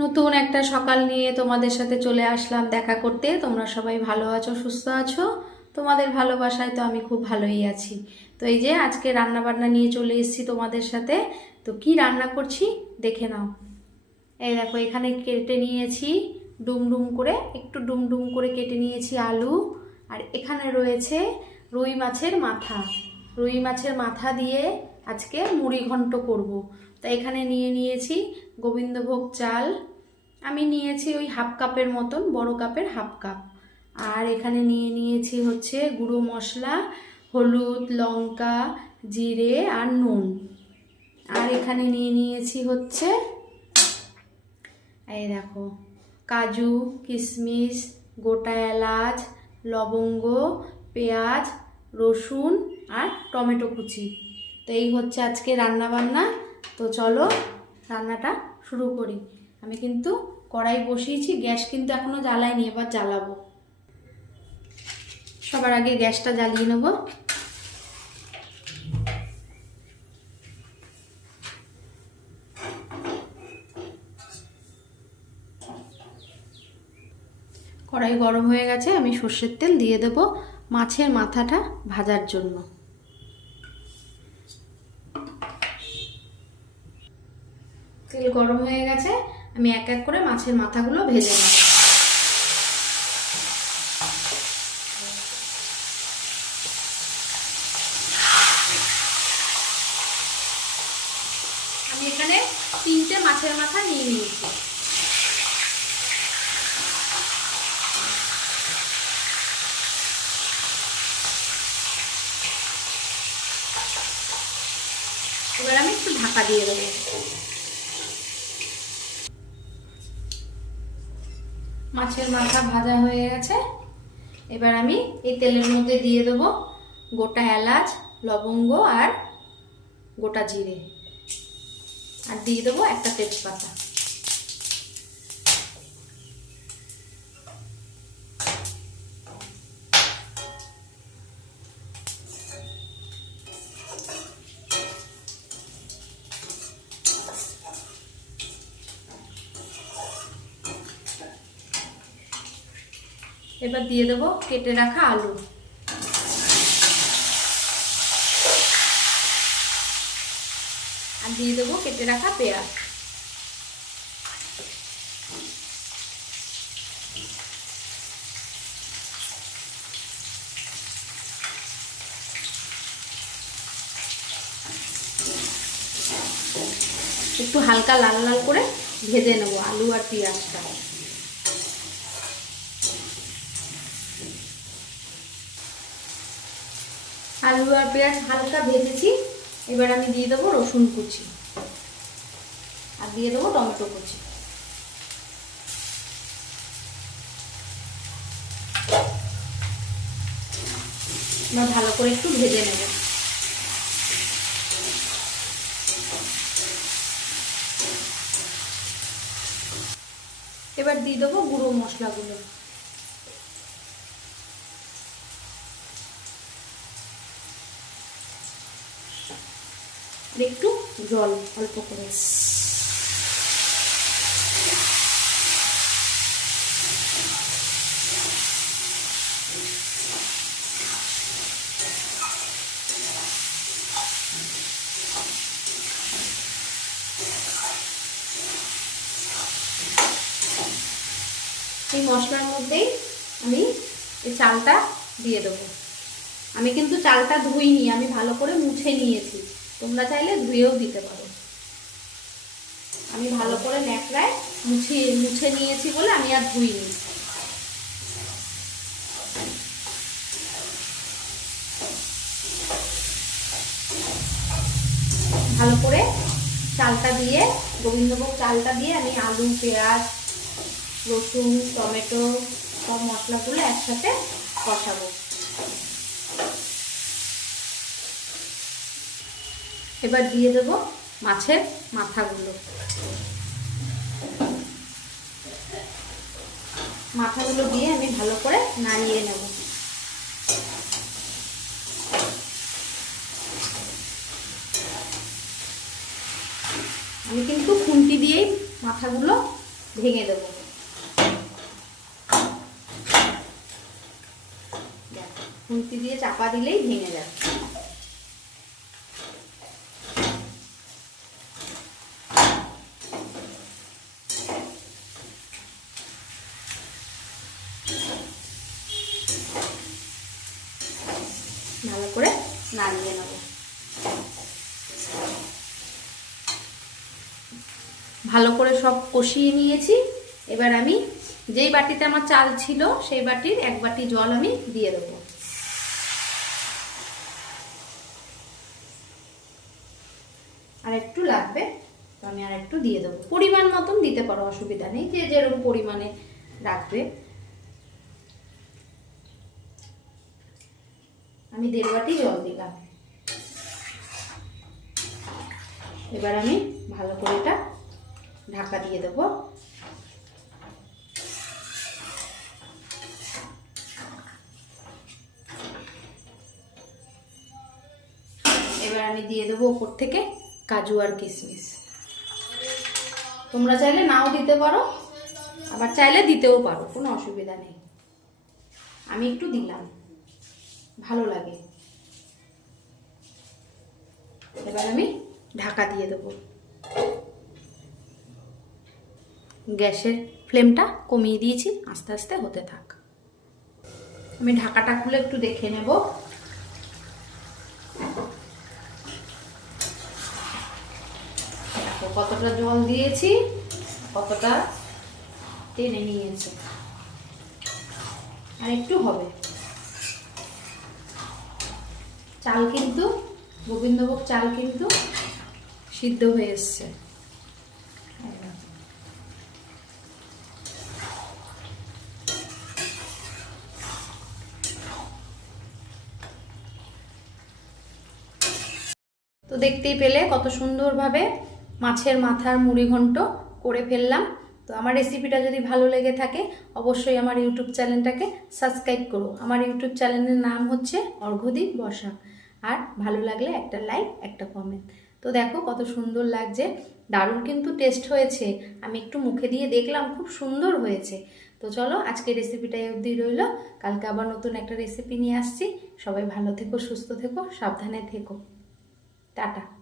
নতুন একটা সকাল নিয়ে তোমাদের সাথে চলে আসলাম দেখা করতে। তোমরা সবাই ভালো আছো, সুস্থ আছো? তোমাদের ভালোবাসায় তো আমি খুব ভালোই আছি। তো এই যে আজকে রান্না বান্না নিয়ে চলে এসেছি তোমাদের সাথে। তো কি রান্না করছি দেখে নাও। এই দেখো, এখানে কেটে নিয়েছি ডুম ডুম করে, একটু ডুম ডুম করে কেটে নিয়েছি আলু। আর এখানে রয়েছে রুই মাছের মাথা। রুই মাছের মাথা দিয়ে আজকে মুড়ি ঘন্ট করব। তা এখানে নিয়ে নিয়েছি গোবিন্দভোগ চাল আমি নিয়েছি ওই হাফ কাপের মতন, বড় কাপের হাফ কাপ। আর এখানে নিয়ে নিয়েছি হচ্ছে গুঁড়ো মশলা, হলুদ, লঙ্কা, জিরে আর নুন। আর এখানে নিয়ে নিয়েছি হচ্ছে, এই দেখো, কাজু কিশমিশ গোটা এলাচ, লবঙ্গ, পেঁয়াজ, রসুন আর টমেটো কুচি। তো এই হচ্ছে আজকে রান্না বান্না তো চলো রান্নাটা শুরু করি। আমি কিন্তু কড়াই বসিয়েছি, গ্যাস কিন্তু এখনও জ্বালাইনি, এবার জ্বালাবো। সবার আগে গ্যাসটা জ্বালিয়ে নেব। কড়াই গরম হয়ে গেছে, আমি সর্ষের তেল দিয়ে দেব মাছের মাথাটা ভাজার জন্য। তেল গরম হয়ে গেছে আমি এক এক করে মাছের মাথাগুলো ভেজে নেব। আমি এখানে তিনটে মাছের মাথা নিয়ে নিয়েছি। এবার আমি একটু ঢাকা দিয়ে দেবো। মাছের মাথা ভাজা হয়ে গেছে। এবার আমি এই তেলের মধ্যে দিয়ে দেবো গোটা এলাচ, লবঙ্গ আর গোটা জিরে। আর দিয়ে দেবো একটা তেজপাতা। এবার দিয়ে দেবো কেটে রাখা আলু। আর দিয়ে দেবো কেটে রাখা পেঁয়াজ। একটু হালকা লাল লাল করে ভেজে নেব আলু আর পেঁয়াজটা। আলু আর পেঁয়াজ হালকা ভেজেছি। এবার আমি দিয়ে দেবো রসুন কুচি। আর দিয়ে দেবো টমেটো কুচি। ভালো করে একটু ভেজে নেব। এবার দিয়ে দেবো গুঁড়ো মশলাগুলো। আর একটু জল অল্প করে। এই মশলার মধ্যেই আমি এই চালটা দিয়ে দেবো। আমি কিন্তু চালটা ধুইনি, আমি ভালো করে মুছে নিয়েছি। তোমরা চাইলে ধুয়েও দিতে পারো। আমি ভালো করে ন্যাকড়ায় মুছে মুছে নিয়েছি বলে আমি আর ধুইনি। ভালো করে চালটা দিয়ে, গোবিন্দভোগ চালটা দিয়ে আমি আলু, পেঁয়াজ, রসুন, টমেটো সব মশলাগুলো একসাথে কষাবো। এবার দিয়ে দেব মাছের মাথাগুলো। মাথাগুলো দিয়ে আমি ভালো করে নাড়িয়ে নেব। আমি কিন্তু খুন্তি দিয়েই মাথাগুলো ভেঙে দেবো। খুন্তি দিয়ে চাপা দিলেই ভেঙে যাবে ভালো করে নাড়িয়ে নেব। ভালো করে সব কষিয়ে নিয়েছি। এবার আমি যেই বাটিতে আমার চাল ছিল, সেই বাটির এক বাটি জল আমি দিয়ে দেবো। আর একটু লাগবে, তো আমি আর একটু দিয়ে দেবো। পরিমাণ মতন দিতে পারো, অসুবিধা নেই। যে যেরকম পরিমাণে রাখবে। আমি দেড় বাটি জল দিলাম। এবার আমি ভালো করে এটা ঢাকা দিয়ে দেবো। এবার আমি দিয়ে দেবো ওপর থেকে কাজু আর কিশমিশ তোমরা চাইলে নাও দিতে পারো, আবার চাইলে দিতেও পারো, কোনো অসুবিধা নেই। আমি একটু দিলাম। ভালো লাগে। এবার আমি ঢাকা দিয়ে দেবো। গ্যাসের ফ্লেমটা কমিয়ে দিয়েছি, আস্তে আস্তে হতে থাক। আমি ঢাকাটা খুলে একটু দেখে নেব। কতটা জল দিয়েছি, কতটা টেনে নিয়েছে। আর একটু হবে। চাল কিন্তু, গোবিন্দভোগ চাল কিন্তু সিদ্ধ হয়ে এসছে। তো দেখতেই পেলে কত সুন্দরভাবে মাছের মাথার মুড়ি ঘন্ট করে ফেললাম। তো আমার রেসিপিটা যদি ভালো লেগে থাকে, অবশ্যই আমার ইউটিউব চ্যানেলটাকে সাবস্ক্রাইব করো। আমার ইউটিউব চ্যানেলের নাম হচ্ছে অর্ঘদীপ বসা আর ভালো লাগলে একটা লাইক একটা কমেন্ট তো দেখো কত সুন্দর লাগছে। দারুণ কিন্তু টেস্ট হয়েছে। আমি একটু মুখে দিয়ে দেখলাম, খুব সুন্দর হয়েছে। তো চলো আজকে রেসিপিটাই অবধি রইল। কালকে আবার নতুন একটা রেসিপি নিয়ে আসছি। সবাই ভালো থেকো, সুস্থ থেকো, সাবধানে থেকো। টাটা।